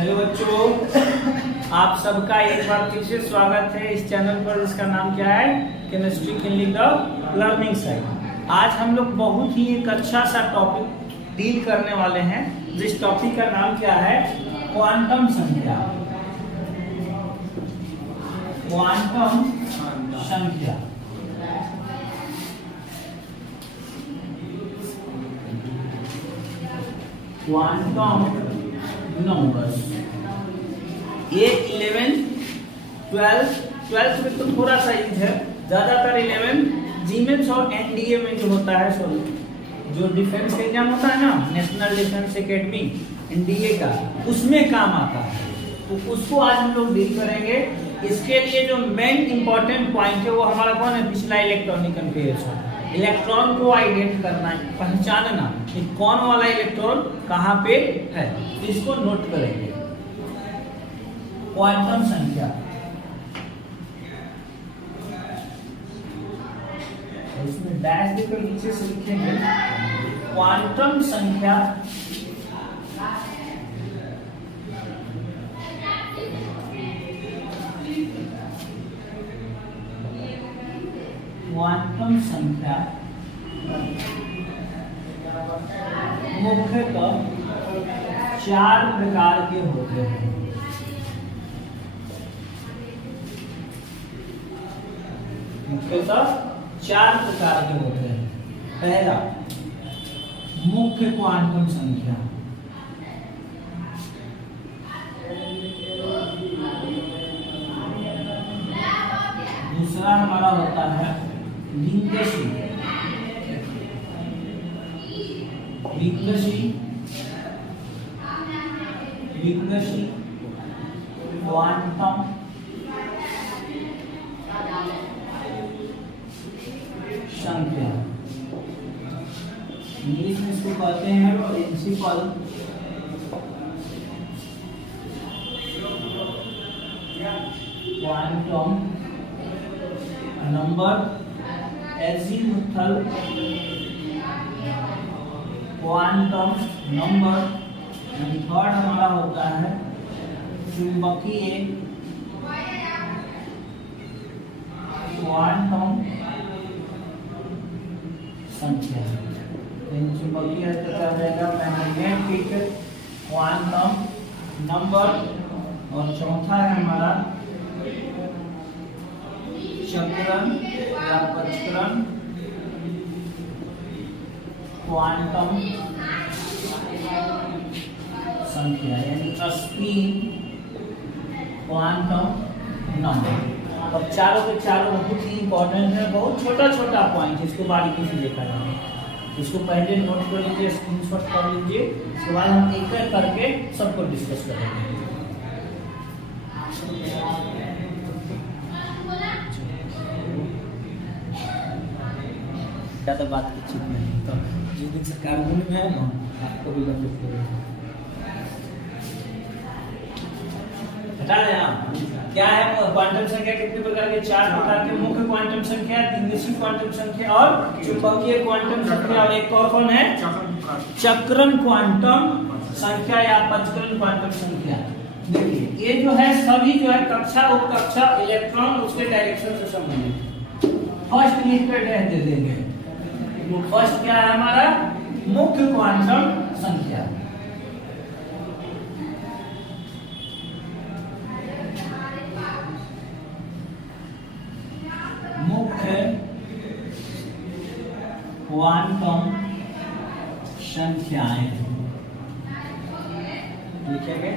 Hello बच्चों, आप सबका एक बार फिर से स्वागत है इस चैनल पर जिसका नाम क्या है, chemistry clinic the learning side. आज हम लोग बहुत ही एक अच्छा सा टॉपिक डील करने वाले हैं, जिस टॉपिक का नाम क्या है, क्वांटम संख्या। क्वांटम संख्या क्वांटम नंबर्स। ये 11, 12 में तो थोड़ा सा यूज है, ज्यादातर 11 जीमेंस और एनडीए में जो होता है, सॉरी जो डिफेंस एग्जाम होता है ना, नेशनल डिफेंस एकेडमी एनडीए का, उसमें काम आता है। तो उसको आज हम लोग डील करेंगे। इसके लिए जो मेन इंपॉर्टेंट पॉइंट है वो हमारा कौन है, पिछला इलेक्ट्रॉनिक कन्फिगरेशन। इलेक्ट्रॉन को आइडेंटिफाई करना, पहचानना कि कौन वाला इलेक्ट्रॉन कहाँ पे है, इसको नोट करेंगे। क्वांटम संख्या, इसमें डैश देकर नीचे से लिखेंगे क्वांटम संख्या क्वांटम संख्या मुख्यतः 4 प्रकार के होते हैं। मुख्यतः 4 प्रकार के होते हैं। पहला, मुख्य क्वांटम संख्या। दूसरा हमारा होता है विंगशी क्वांटम संख्या। इंग्लिश में इसको कहते हैं principal quantum number. Azimuthal quantum number. Third हमारा होता है चुंबकीय क्वांटम संख्या। चुंबकीय रहेगा मैग्नेटिक क्वांटम नंबर। और चौथा है हमारा चक्रण या पचक्रण क्वांटम संख्या, यानी स्पिन क्वांटम नंबर। अब चारों के चारों बहुत ही इंपॉर्टेंट है, बहुत छोटा छोटा पॉइंट, इसको बारीकी से देखा जाए। इसको पहले नोट कर लीजिए, स्क्रीनशॉट कर लीजिए, उसके बाद हम एक एक करके सबको डिस्कस करेंगे। ज़्यादा बात की चीज नहीं, तो जिस दिन से कार्बन में है ना, आपको भी हटा दें आप। क्या है क्वांटम संख्या? कितने प्रकार के? 4 प्रकार के। मुख्य क्वांटम संख्या, द्विदिशीय क्वांटम संख्या और चुंबकीय क्वांटम संख्या। और एक और कौन है? चक्रण क्वांटम संख्या या पचक्रण क्वांटम संख्या। देखिए ये जो है सभी जो है कक्षा उपकक्षा इलेक्ट्रॉन उसके डायरेक्शन से संबंधित। फर्स्ट लिख कर दे देंगे। तो फर्स्ट क्या है हमारा? मुख्य क्वांटम संख्या। मुख्य क्वांटम संख्याएं लिखेंगे।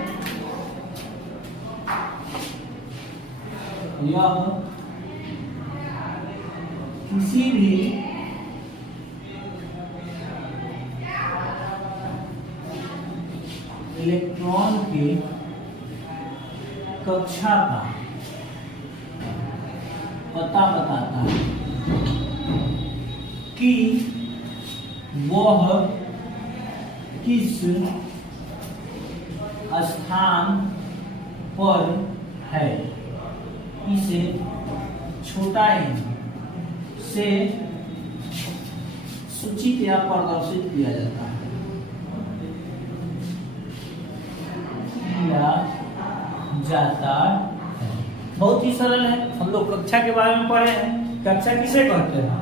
यह किसी भी इलेक्ट्रॉन के कक्षा का पता बताता है कि वह किस स्थान पर है। इसे छोटा n से सूचित या प्रदर्शित किया जाता है। या जाता है। बहुत ही सरल है, हम लोग कक्षा के बारे में पढ़े हैं। कक्षा किसे कहते हैं?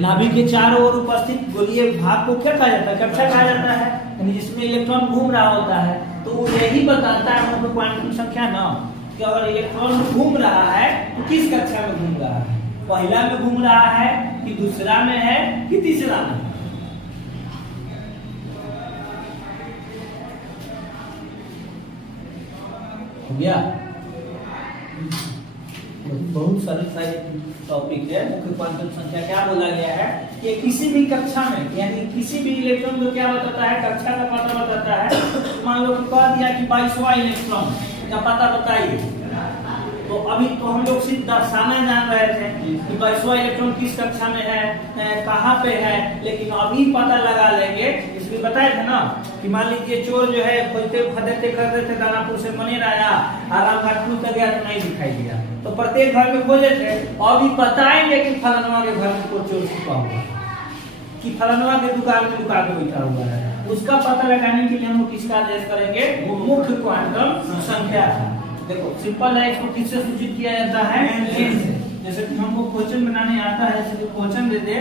नाभि के चारों ओर उपस्थित गोलीय भाग को क्या कहा जाता है? कक्षा कहा जाता है, यानी जिसमें इलेक्ट्रॉन घूम रहा होता है। तो वो यही बताता है मुख्य क्वांटम संख्या ना, कि अगर इलेक्ट्रॉन घूम रहा है तो किस कक्षा में घूम रहा है, पहला में घूम रहा है कि दूसरा में है कि तीसरा में। हो गया? बहुत सरल सा टॉपिक है। मुख्य क्वांटम संख्या क्या बोला गया है कि किसी भी कक्षा में, यानी किसी भी इलेक्ट्रॉन को क्या बताता है, कक्षा का पता बताता है। मान लो कह दिया कि 22वां इलेक्ट्रॉन का पता बताइए, तो अभी तो हम लोग सिर्फ दर्शाना जान रहे थे कि 22वां इलेक्ट्रॉन किस कक्षा में है, कहाँ पे है, लेकिन अभी पता लगा लेंगे। इसलिए बताया था ना कि मान लीजिए चोर जो है खोजते खदेड़ते करते थे, दानापुर से मनेर आया, आराम घाट टूट गया तो नहीं दिखाई दिया, तो प्रत्येक घर में खोजे थे। अभी बताएंगे कि फलानवा के घर में कोई चोर छुपा हुआ है, कि फलानवा के दुकान में लुका के बैठा हुआ है। उसका पता लगाने के लिए हम लोग किसका अध्ययन करेंगे? वो मुख्य क्वांटम संख्या। देखो सिंपल है, इसको किससे सूचित किया जाता है? n से। जैसे कि हमको क्वेश्चन बनाने आता है, जैसे क्वेश्चन दे दे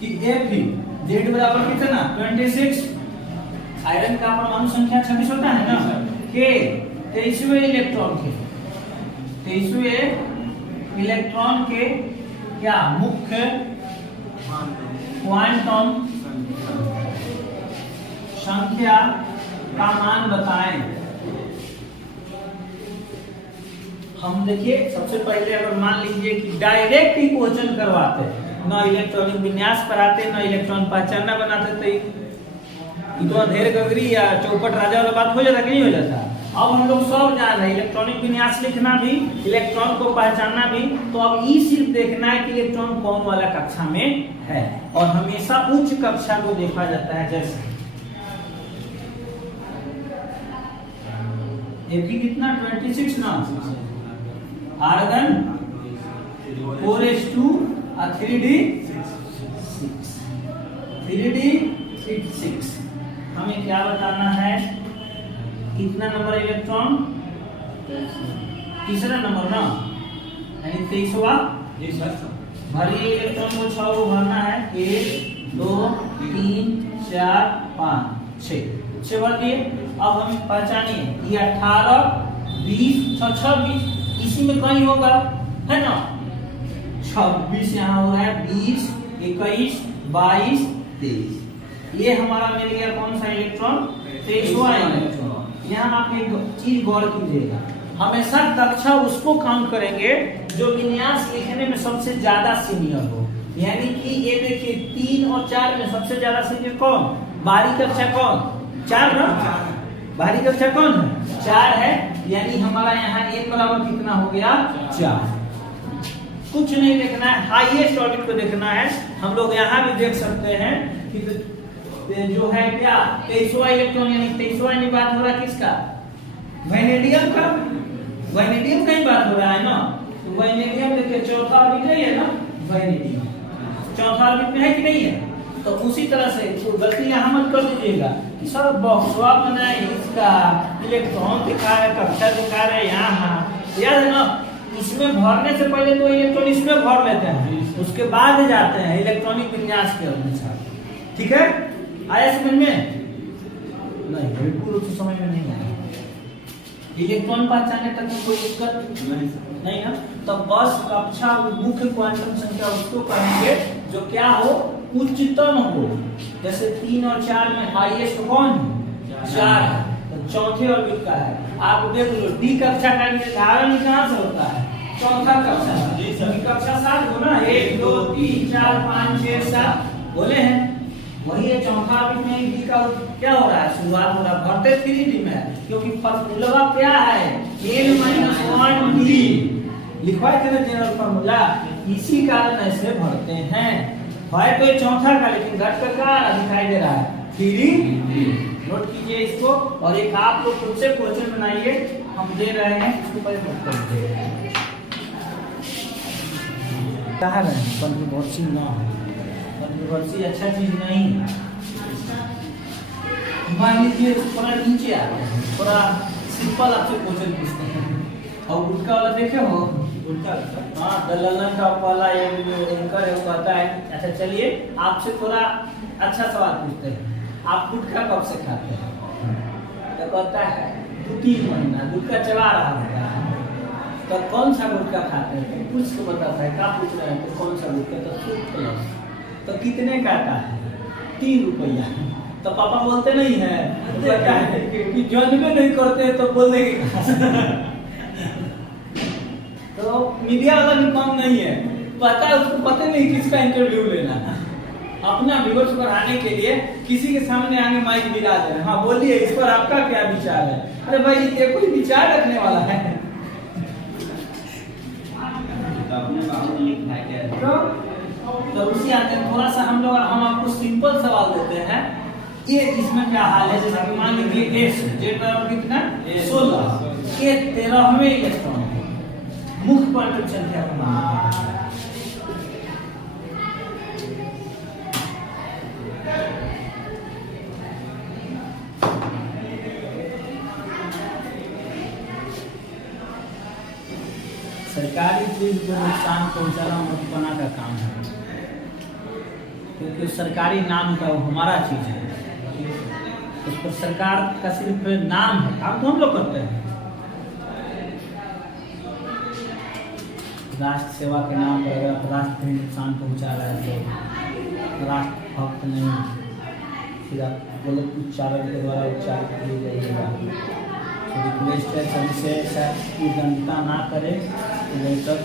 कि Fe Z बराबर कितना 26, आयरन का परमाणु संख्या 26 होता है ना, K 23वें इलेक्ट्रॉन के 23वें इलेक्ट्रॉन के क्या मुख्य क्वांटम संख्या का मान बताएं। हम देखिए सबसे पहले अगर मान लीजिए कि डायरेक्ट ही क्वेश्चन करवाते, ना इलेक्ट्रॉनिक विन्यास कराते, ना इलेक्ट्रॉन पहचानना बनाते, तो इतना ढेर गगरी या चौपट राजा वाला बात हो जाता कि नहीं हो जाता। अब हम लोग सब जान रहे हैं, इलेक्ट्रॉनिक विन्यास लिखना भी, इलेक्ट्रॉन को पहचानना भी। तो अब ये सिर्फ देखना है कि इलेक्ट्रॉन कौन वाला कक्षा में है, और हमेशा उच्च कक्षा को देखा जाता है। जैसे Fe कितना 26 ना, आर्गन 4s2 और 3d6। हमें क्या बताना है? कितना नंबर इलेक्ट्रॉन? तीसरा नंबर ना, यानी 23वां। भरी इलेक्ट्रॉन को 6 भरना है, 1 2 3 4 5 6 भर दिए। अब हम पहचानिए ये 18 20 26, इसी में कहीं होगा, है ना। 26 यहाँ हो रहा है, 20 21 22 23। ये हमारा मिल गया कौन सा इलेक्ट्रॉन? 23वां इलेक्ट्रॉन। यहाँ आप एक चीज गौर कीजिएगा, हमेशा कक्षा उसको काउंट करेंगे जो विन्यास लिखने में सबसे ज्यादा सीनियर हो। यानी कि ये देखिए 3 और 4 में सबसे ज्यादा सीनियर कौन? बाहरी कक्षा कौन? 4 ना, बाहरी कक्षा कौन है? 4 है। यानी हमारा यहाँ n बराबर कितना हो गया? 4। कुछ नहीं देखना है, हाईएस्ट ऑर्बिट को देखना है। हम लोग यहाँ भी देख सकते हैं कि जो है क्या 23वां इलेक्ट्रॉन, यानी 23वां नहीं बात हो रहा किसका? वैनेडियम का। वैनेडियम का ही बात हो रहा है ना। तो वैनेडियम देखिए चौथा ऑर्बिट है ना, वैनेडियम चौथा ऑर्बिट में है कि नहीं है? तो उसी तरह से तो गलती यहाँ मत कर दीजिएगा कि सर बॉक्सवा बनाए इसका इलेक्ट्रॉन दिखा रहे, कक्षा दिखा रहे यहाँ, याद है ना। इसमें भरने से पहले तो इलेक्ट्रॉन इसमें भर लेते हैं, उसके बाद जाते हैं इलेक्ट्रॉनिक विन्यास के अनुसार। ठीक है, आया समझ में? नहीं, बिल्कुल रूप से समझ में नहीं आया। इलेक्ट्रॉन पहचानने तक कोई दिक्कत नहीं है। तो बस कक्षा मुख्य क्वांटम संख्या उसको कहेंगे जो क्या हो? उच्चतम हो। जैसे 3 और 4 में हाईएस्ट कौन है? 4 है, तो चौथे ऑर्बिट का है। आप देख लो डी कक्षा का निर्धारण कहाँ से होता है? चौथा कक्षा। सभी कक्षा 7 हो ना, 1 2 3 4 5 6 7 बोले हैं, वही है चौथा ऑर्बिट में डी का क्या हो रहा है? शुरुआत हो रहा है, भरते 3d में, क्योंकि फॉर्मूला क्या है? n-1d लिखवाए थे ना जनरल फॉर्मूला, इसी कारण ऐसे भरते हैं। है तो ये चौथा का, लेकिन घट का क्या दिखाई दे रहा है? 3d। नोट कीजिए इसको, और एक आप लोग खुद से क्वेश्चन बनाइए, हम दे रहे हैं, इसको पहले नोट कर दीजिए। कहा रहे हैं कंट्रोवर्सी ना, कंट्रोवर्सी अच्छा चीज नहीं। मान लीजिए थोड़ा नीचे आ गया, थोड़ा सिंपल आपसे क्वेश्चन पूछते हैं। और गुटका वाला देखे हो? गुटका, हाँ, दललन का पहला एंकर है, वो कहता है। अच्छा चलिए आपसे थोड़ा अच्छा सवाल पूछते हैं, आप गुटका कब से खाते हैं? तो कहता है 2-3 महीना गुटका चला रहा होता है। तो कौन सा गुटका खाते हैं? तो पूछ के बताता है, क्या पूछ रहे हैं? तो कौन सा गुटका? तो सूट प्लस। तो कितने का आता है? 3 रुपया। तो पापा बोलते नहीं है, तो कहता है कि जन्मे नहीं करते तो बोल देंगे। तो मीडिया वाला भी कम नहीं है, पता है उसको, पता नहीं किसका इंटरव्यू लेना। अपना व्यूअर्स बढ़ाने के लिए किसी के सामने आगे माइक मिला दे। हाँ बोलिए, इस पर आपका क्या विचार है? अरे भाई ये कोई विचार रखने वाला है? तो उसी आते हैं थोड़ा सा हम आपको सिंपल सवाल देते हैं। ये इसमें क्या हाल है? जैसे कि मान लीजिए एस जेड बराबर कितना? 16 के 13वें इलेक्ट्रॉन मुख्य क्वांटम संख्या का नाम है। सरकारी चीज को नुकसान पहुंचाना बचपना का काम है, क्योंकि सरकारी नाम का वो हमारा चीज है, उस पर सरकार का सिर्फ नाम है, काम तो हम लोग करते हैं। राष्ट्र सेवा के नाम पर अगर आप राष्ट्र को नुकसान पहुंचा रहे हैं तो राष्ट्र भक्त नहीं, फिर आप गलत उच्चारण के द्वारा उच्चार किए जाइएगा। तो रिक्वेस्ट है सभी से ऐसा उद्दंडता ना करें तो बेहतर।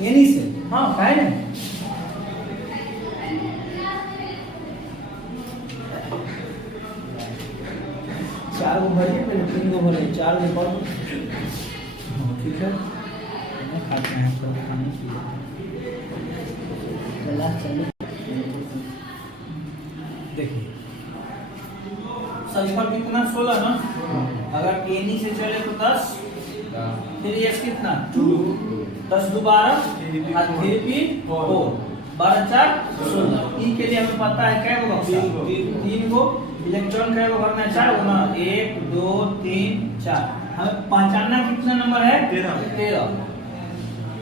एनी से, हाँ फाइन है। चार गो भरिए, पहले 3 गो भरे, 4 गो पर ठीक है। खाते हैं सब खाने की चला चलिए। देखिए सल्फर कितना? 16 ना। अगर एनी से चले तो 10, फिर एस कितना? 2, 10 2 12 और 3 पी 4, 12 4 16। ई के लिए हमें पता है क्या गो? 3 गो। इलेक्ट्रॉन का गो भरना है 4 गो ना, 1 2 3 4। हमें पहचानना कितना नंबर है? 13।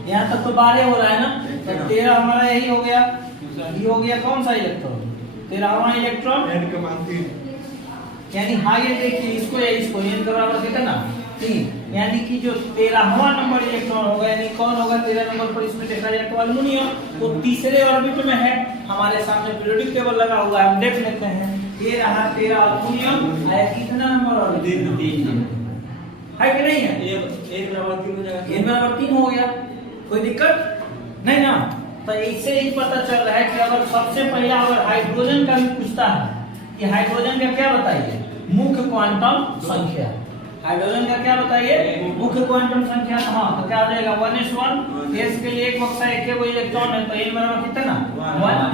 यहाँ तक तो 12 हो रहा है ना, तो 13 हमारा यही हो गया। ये हो गया कौन सा इलेक्ट्रॉन? 13वां इलेक्ट्रॉन। यानी हाँ ये देखिए, इसको या इसको n बराबर कितना? 3। यानी कि जो 13वां नंबर इलेक्ट्रॉन होगा, यानी कौन होगा 13 नंबर पर? इसमें देखा जाए तो अल्युमिनियम, तो तीसरे ऑर्बिट में है। हमारे सामने पीरियोडिक टेबल लगा हुआ है, हम देख लेते हैं। ये रहा 13 अल्युमिनियम, आया कितना नंबर ऑर्बिट? 3 है कि नहीं है? 1 बराबर 3 हो जाएगा। 1 बराबर 3 हो गया, कोई दिक्कत नहीं ना। तो इससे ही पता चल रहा है कि अगर सबसे पहला अगर हाइड्रोजन का भी पूछता है कि हाइड्रोजन का क्या बताइए? मुख्य क्वांटम संख्या। हाइड्रोजन का क्या बताइए? मुख्य क्वांटम संख्या। हाँ तो क्या हो जाएगा? 1s1। s के लिए एक बक्सा एक इलेक्ट्रॉन है, तो n बराबर कितना? 1।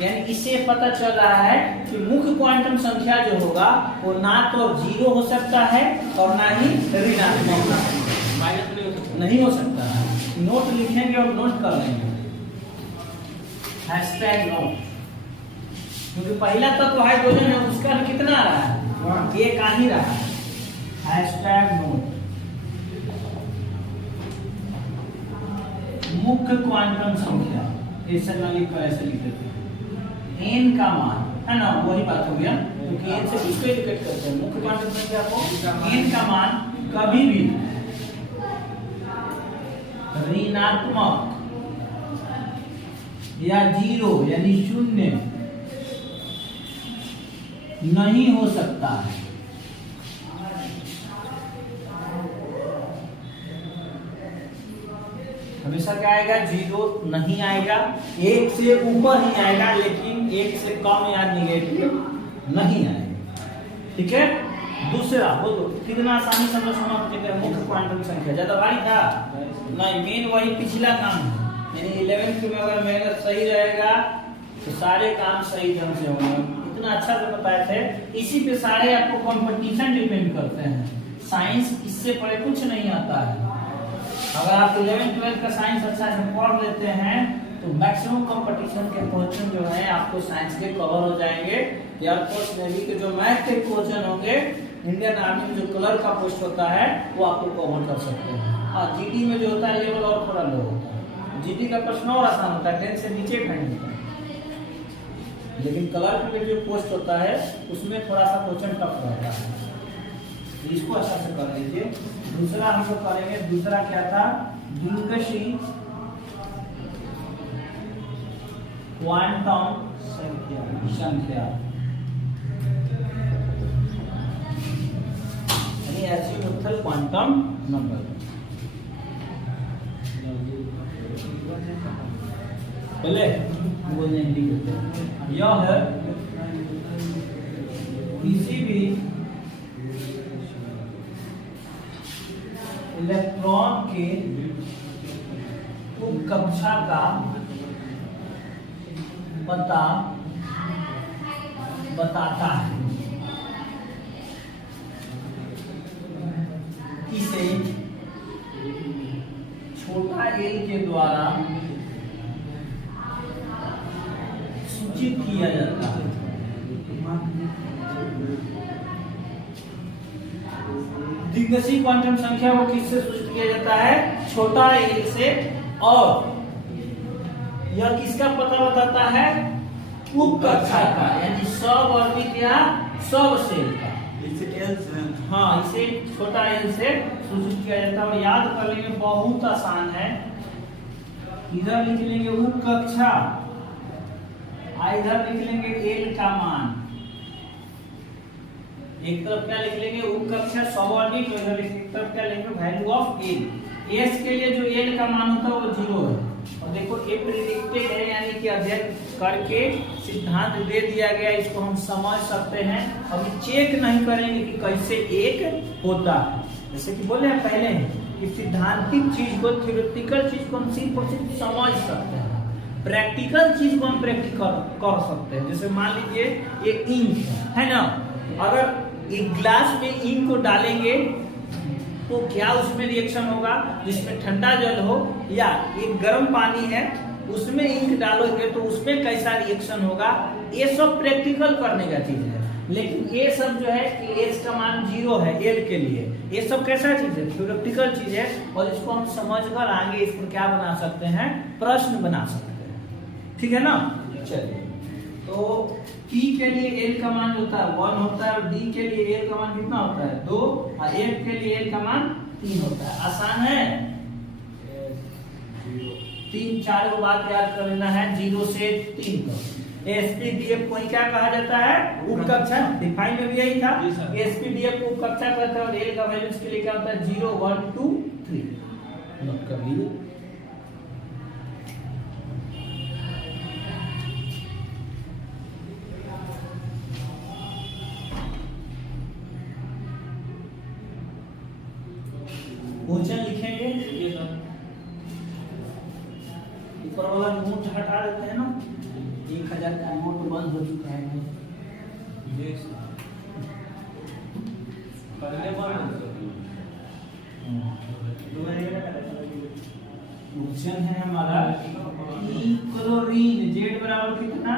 यानी इससे पता चल रहा है कि मुख्य क्वांटम संख्या जो होगा वो ना तो 0 हो सकता है और ना ही ऋणात्मक नहीं हो सकता है। नोट लिखेंगे और नोट कर लेंगे, #नोट। क्योंकि पहला तत्व हाइड्रोजन है, उसका कितना रहा है? एक आ ही रहा है। #नोट मुख्य क्वांटम संख्या, ऐसे ना लिख कर ऐसे लिख देते हैं। n का मान है ना, वही बात हो गया, क्योंकि n से इसको इंडिकेट करते हैं मुख्य क्वांटम संख्या को। n का मान कभी भी ऋणात्मक या 0 यानी 0 नहीं हो सकता है। हमेशा क्या आएगा? 0 नहीं आएगा, 1 से ऊपर ही आएगा, लेकिन 1 से कम या निगेटिव नहीं आएगा। ठीक है। दूसरा बोलो, कितना आसानी से समझ मुख्य क्वांटम संख्या ज्यादा भारी था नहीं, मेन वही पिछला काम है। यानी 11th में अगर मेरा सही रहेगा तो सारे काम सही ढंग से होंगे। इतना अच्छा से बताए थे। इसी पे सारे आपको कंपटीशन डिपेंड करते हैं। साइंस इससे पढ़े कुछ नहीं आता है। अगर आप 11th-12th का साइंस अच्छा से पढ़ लेते हैं तो मैक्सिमम कंपटीशन के क्वेश्चन जो है आपको साइंस के कवर हो जाएंगे। एयरफोर्स नेवी के जो मैथ के क्वेश्चन होंगे, इंडियन आर्मी में जो कलर का पोस्ट होता है वो आपको कवर कर सकते हैं। हाँ, जीडी में जो होता है लेवल और थोड़ा लो होता है। जीडी का प्रश्न और आसान होता है, 10 से नीचे खंड होता है, लेकिन कलर में जो पोस्ट होता है उसमें थोड़ा सा क्वेश्चन टफ रहता है। इसको अच्छा से कर लीजिए। दूसरा हम लोग करेंगे, दूसरा क्या था, दिनकशी क्वांटम संख्या यानी एजिमुथल क्वांटम नंबर। पहले बोलने यह है किसी भी इलेक्ट्रॉन के उप कक्षा का पता बताता है। इसे छोटा एल के द्वारा सूचित किया जाता है। दिग्गसी क्वांटम संख्या को किससे सूचित किया जाता है? छोटा एल से। और यह किसका पता बताता है? उप कक्षा का, यानी सब ऑर्बिट या सब सेल का। हाँ, इसे छोटा एल से सूचित किया जाता है। और याद करने में बहुत आसान है। इधर लिख लेंगे उप कक्षा, इधर लिख लेंगे एल का मान। एक तरफ क्या लिख लेंगे? उप कक्षा सब ऑर्बिट, और इधर एक तरफ क्या लिखेंगे? Value of L. एस के लिए जो एल का मान होता है वो 0 है। और देखो ये प्रेडिक्टेड है, यानी कि अध्ययन करके सिद्धांत दे दिया गया, इसको हम समझ सकते हैं। अभी चेक नहीं करेंगे कि कैसे एक होता है। जैसे कि बोले पहले कि सिद्धांतिक चीज को, थ्योरेटिकल चीज को हम सिर्फ और सिर्फ समझ सकते हैं, प्रैक्टिकल चीज को हम प्रैक्टिकल कर सकते हैं। जैसे मान लीजिए ये इंक है ना, अगर एक ग्लास में इंक को डालेंगे तो क्या उसमें रिएक्शन होगा? जिसमें ठंडा जल हो या एक गर्म पानी है उसमें इंक डालोगे तो उसमें कैसा रिएक्शन होगा? ये सब प्रैक्टिकल करने का चीज है। लेकिन ये सब जो है कि एस का मान 0 है एल के लिए, ये सब कैसा चीज है? थ्योरेटिकल चीज है। और इसको हम समझकर आगे इसको क्या बना सकते हैं? प्रश्न बना सकते हैं। ठीक है ना? चलिए, तो T के लिए L का मान होता है 1 होता है, और D के लिए L का मान कितना होता है? 2, और F के लिए L का मान 3 होता है। आसान है। 3-4 को बात याद कर लेना है, 0 से 3 तक। SPDF को क्या कहा जाता है? उप कक्षा। डिफाइन में भी यही था। SPDF को उप कक्षा कहते हैं। और L का वैल्यू इसके लिए क्या होता है? 0, 1, 2, 3। नोट कर लीजिए। क्वेश्चन लिखेंगे, ये ऊपर वाला नोट हटा देते हैं ना, 1000 का नोट बंद हो चुका है। क्वेश्चन है हमारा क्लोरीन जेड बराबर कितना?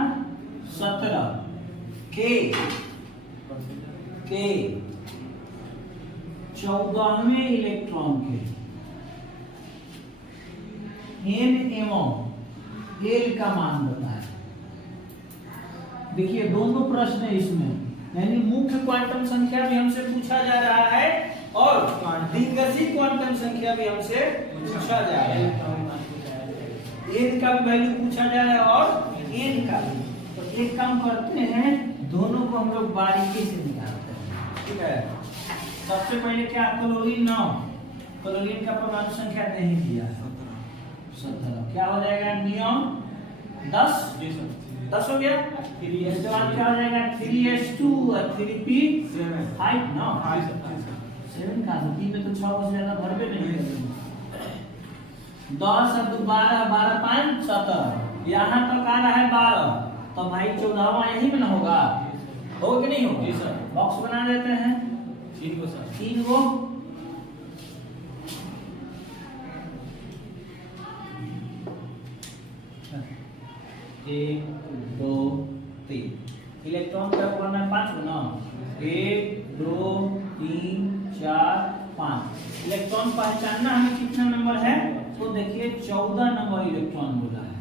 17 के 14वें इलेक्ट्रॉन के N एवं L का मान बताया। देखिए दोनों प्रश्न है इसमें, यानी मुख्य क्वांटम संख्या भी हमसे पूछा जा रहा है और दिग्गसी क्वांटम संख्या भी हमसे पूछा जा रहा है। N का भी वैल्यू पूछा जा रहा है और N का भी। तो एक काम करते हैं, दोनों को हम लोग बारीकी से निकालते हैं। ठीक है, सबसे पहले क्या? क्लोरीन 9, क्लोरीन का परमाणु संख्या नहीं दिया है 17। क्या हो जाएगा? नियम 10 हो गया। इसके बाद क्या हो जाएगा? 3s2 और 3p5 ना 7 का 3 में तो 6 से ज्यादा भरबे नहीं करेंगे। 10 और 2 12, 12 5 17, यहाँ तक आ रहा है 12। तो भाई 14वां यही में ना होगा, हो कि नहीं होगा? जी सर। बॉक्स बना देते हैं 3 को सर। 3 को। एक दो तीन, इलेक्ट्रॉन का करना है 5 को ना, 1 2 3 4 5। इलेक्ट्रॉन पहचानना हमें कितना नंबर है, तो देखिए 14 नंबर इलेक्ट्रॉन बोला है,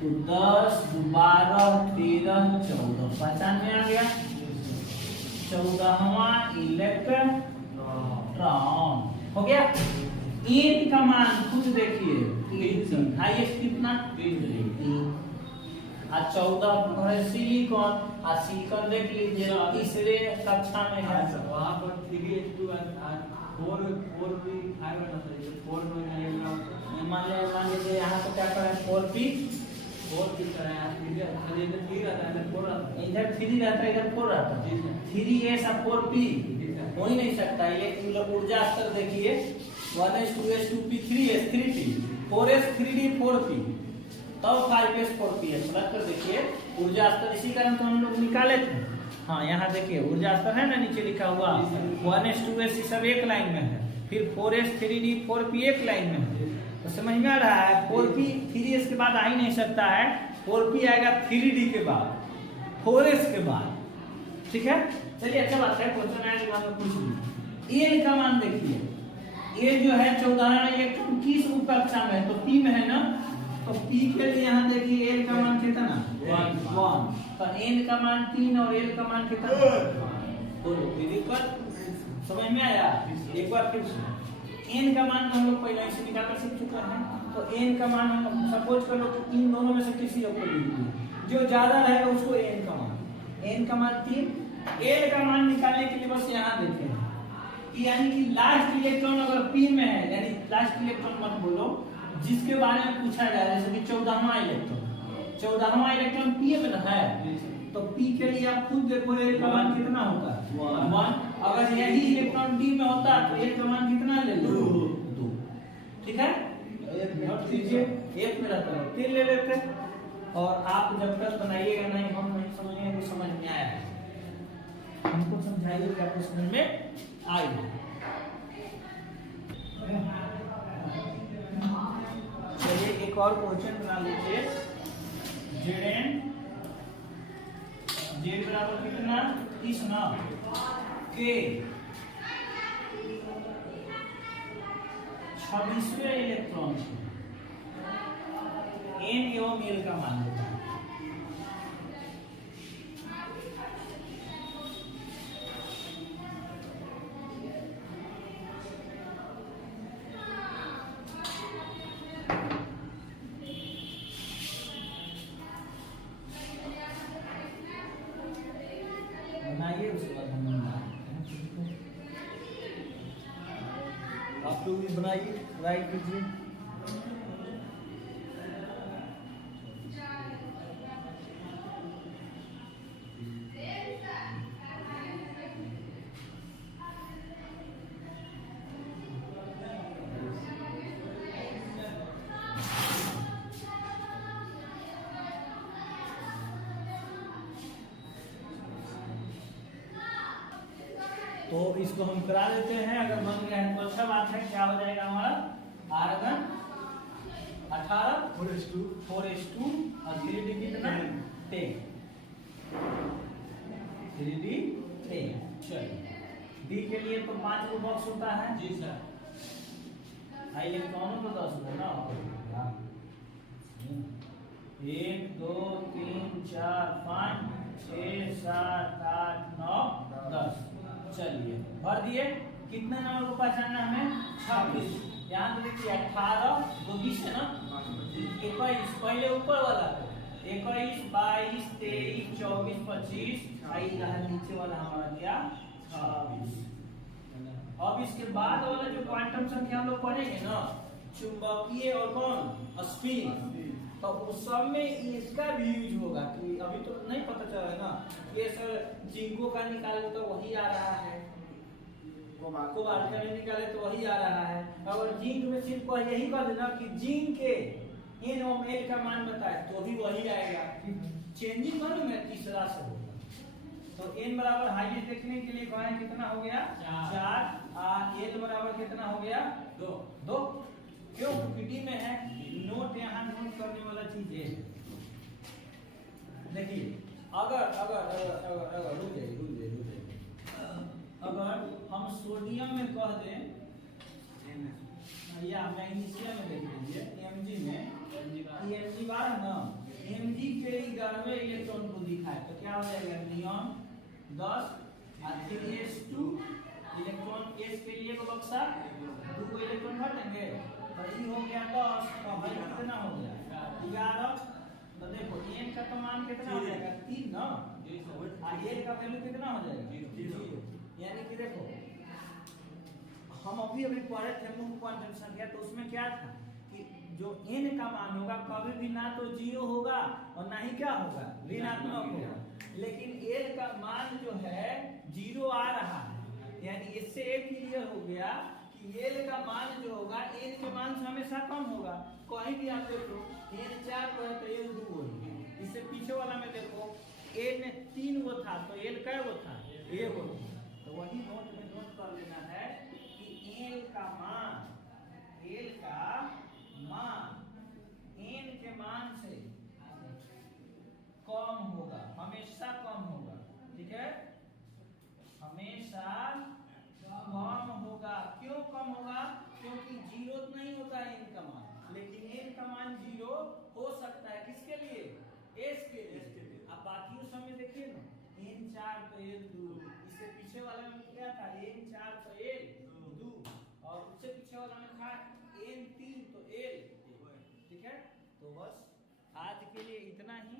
तो 10 12 13 14 पहचान में आ गया। 14वां इलेक्ट्रॉन हो गया। एन का मान खुद देखिए, हाईएस्ट कितना 3। आ 14 है सिलिकॉन, आ सिलिकॉन देख लीजिए तीसरे कक्षा में है। वहाँ पर 3s2 और 4 भी 5 है ना सर, 4 में मान लीजिए यहाँ पे क्या करें 4p 4 की तरह है, इधर 3 रहता है, इधर 4 रहता है। इधर 3 रहता है, इधर 4 रहता जी है। सर। 3s और 4p हो ही नहीं सकता। ये ऊर्जा स्तर देखिए 1s 2s 2p 3s 3p 4s 3d 4p, तब 5s 4ps रख कर देखिए ऊर्जा स्तर। इसी कारण तो हम लोग निकाले थे। हाँ यहाँ देखिए ऊर्जा स्तर है ना, नीचे लिखा हुआ 1s 2s ये सब एक लाइन में है, फिर 4s 3d 4p एक लाइन में है। तो समझ में आ रहा है 4p 3s के बाद आ ही नहीं सकता है, 4p आएगा 3d के बाद, 4s के बाद। ठीक है, चलिए अच्छा बात है, क्वेश्चन आया दिमाग में पूछ लीजिए। एन का मान देखिए, ए जो है 14 इलेक्ट्रॉन किस कक्षा में है, तो p में है ना, तो p के लिए यहाँ देखिए एन का मान कितना 1, तो n का मान 3 और l का मान कितना बोलो, दीदी पर समझ में आया? एक बार फिर n का मान हम लोग पहले से निकाल कर सीख चुके हैं। तो n का मान हम सपोज कर लो कि इन दोनों में से किसी एक को लीजिए, जो ज्यादा रहेगा उसको n का मान 3। l का मान निकालने के लिए बस यहाँ देखें कि यानी कि लास्ट इलेक्ट्रॉन अगर p में है, यानी लास्ट इलेक्ट्रॉन मत बोलो, जिसके बारे में पूछा जाए, जैसे कि 14वां इलेक्ट्रॉन p में ना है, तो p के लिए आप खुद देखो l का मान कितना होता है 1। अगर यही इलेक्ट्रॉन d में होता तो l का मान कितना ले लो 2। ठीक है, नोट कीजिए, एक में रहता है फिर ले लेते। और आप जब तक बनाइएगा नहीं, हम नहीं समझेंगे तो समझ में आया है, हमको समझाइए कि आपको समझ में आएगा। चलिए एक और क्वेश्चन बना लीजिए। जेड बराबर कितना 30 ना, के 26वें इलेक्ट्रॉन एन एवं एल का मान होता है। बनाइए, उसके बाद हम आप लोग भी बनाइए, ट्राई कीजिए। तो इसको हम करा देते हैं, अगर बन गया है तो अच्छा बात है। क्या हो जाएगा हमारा आर्गन 18 4s2 और 3d कितना 10, 3d 10। चलिए डी के लिए तो 5 को बॉक्स होता है जी सर। इलेक्ट्रॉनों को 10 होगा ना, 1 2 3 4 5 6 7 8 9 10। चलिए भर दिए। कितने नंबर को पहचानना हमें 26। यहाँ तो देखिए 18 2 20 है ना, 21 पहले ऊपर वाला 21 22 23 24 25 आई रहा नीचे वाला हमारा क्या 26। अब इसके बाद वाला जो क्वांटम संख्या हम लोग पढ़ेंगे ना, चुंबकीय और कौन स्पिन, तो उस सब में इसका भी यूज होगा। कि अभी तो नहीं पता चला है ना, ये सर जिंको का निकाले तो वही आ रहा है, कोबाल्ट का निकाले तो वही आ रहा है। अगर जिंक में सिर्फ यही कर देना कि जिंक के एन और एल का मान बताए तो भी वही आएगा। चेंजिंग वॉल्यूम है तीसरा से होगा। तो n बराबर हाईएस्ट देखने के लिए कहें कितना हो गया 4 l बराबर कितना हो गया 2 क्यों क्योंकि डी में है नोट यहाँ नोट करने वाला चीज है। देखिए अगर अगर अगर अगर अगर रुक जाइए अगर हम सोडियम में कह दें या मैग्नीशियम में देख लीजिए Mg में Mg बार ना Mg के 11वें इलेक्ट्रॉन को दिखाए तो क्या हो जाएगा नियॉन 10 और फिर S2 इलेक्ट्रॉन S के लिए को बक्सा 2 इलेक्ट्रॉन भर देंगे तो ये हो गया 10 तो भाई कितना हो गया 11। तो देखो n का तो मान कितना हो जाएगा 3 ना और l का वैल्यू कितना हो जाएगा 0 यानी कि देखो हम अभी पढ़े थे मुख्य क्वांटम संख्या तो उसमें क्या था कि जो n का मान होगा कभी भी ना तो 0 होगा और ना ही क्या होगा ऋणात्मक होगा, लेकिन l का मान जो है 0 आ रहा है यानी इससे एक क्लियर हो गया कि l का मान जो होगा n के मान से हमेशा कम होगा। कहीं भी आप देखो n 4 को है तो l 2 होगा, इससे पीछे वाला में देखो n 3 वो था तो l कै वो था 1 वो था। तो वही नोट में नोट कर लेना है कि l का मान n के मान से कम होगा, हमेशा कम होगा, ठीक है हमेशा कम होगा। क्यों कम होगा क्योंकि 0 नहीं होता है n का मान, लेकिन n का मान 0 हो सकता है किसके लिए s के लिए। अब बाकी उस समय देखिए ना n 4 तो l 2, इससे पीछे वाला में क्या था n 4 तो l 2 और उससे पीछे वाला में था n 3 तो l, ठीक है। तो बस आज के लिए इतना ही।